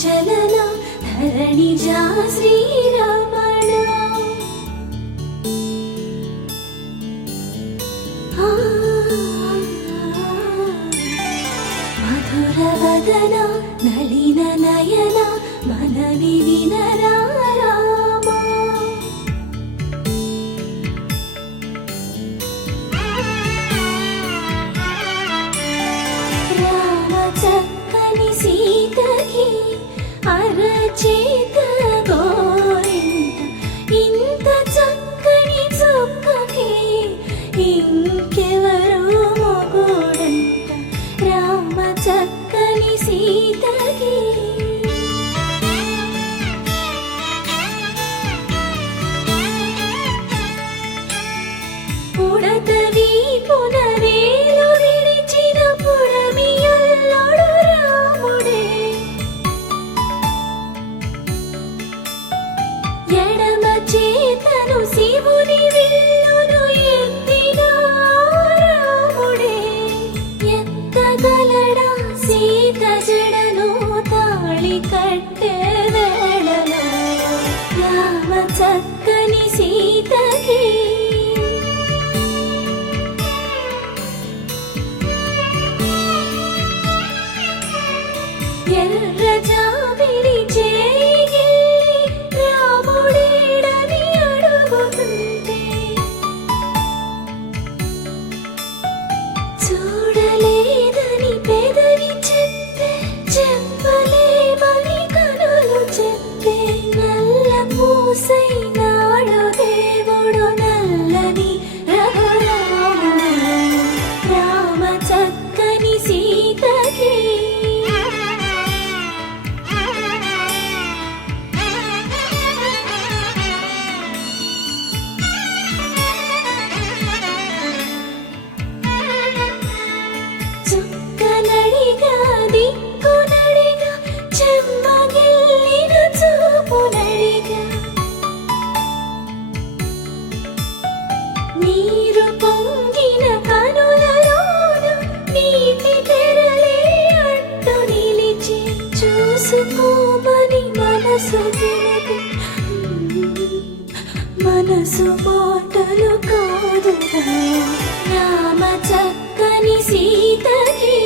చలన ధరణిజా శ్రీరమణ మధుర వదన నళిన నయన మనవి వినరా సీతకి అరచేత గోరింట ఇంత చక్కని చుక్కకి ఇంకెవరు మొగుడంట రామ చక్కని సీతకి ఉడతవి పునవేలు విడిచిన పుడమియల్లోడు ఎడమ చేతను శివుని విల్లును ఎత్తిన రాముడే ఎత్తగలడా సీత జడను తాళి కట్టే వేళలో రామ చక్కని సీతకి ఎర్ర జాబిలి చేయి రాముడేడని అడుగుతుంటే చూడలేదని పెదవి చెప్పే చెప్పలేమని కనులు చెప్పే నల్ల పూసై నాడు దేవుడు నల్లని రఘురాముడు రామ చక్కని సీతకి చుక్కనడిగా దిక్కునడిగా చెమ్మగిల్లిన చూపునడిగా నీరు పొంగిన కనులలోన నీటి తెరలే అడ్డు నిలిచి చూసుకోమని మనసు తెలిపి మనసు మాటలు కాదుగా రామ చక్కని సీతకి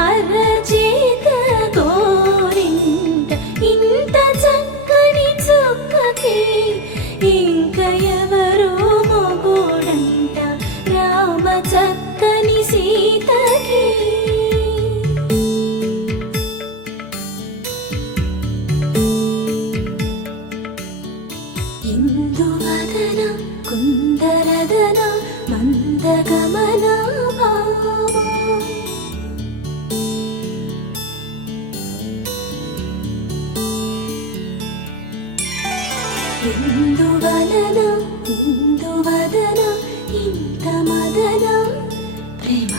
అరచేత గోరింట ఇంత చక్కని చుక్కకి ఇంక ఎవరు మొగుడంట రామ చక్కని సీతకి ఇందువదన కుందరదన మందగమన ఇందువలన ఇందువదన ఇంత మదన ప్రేమ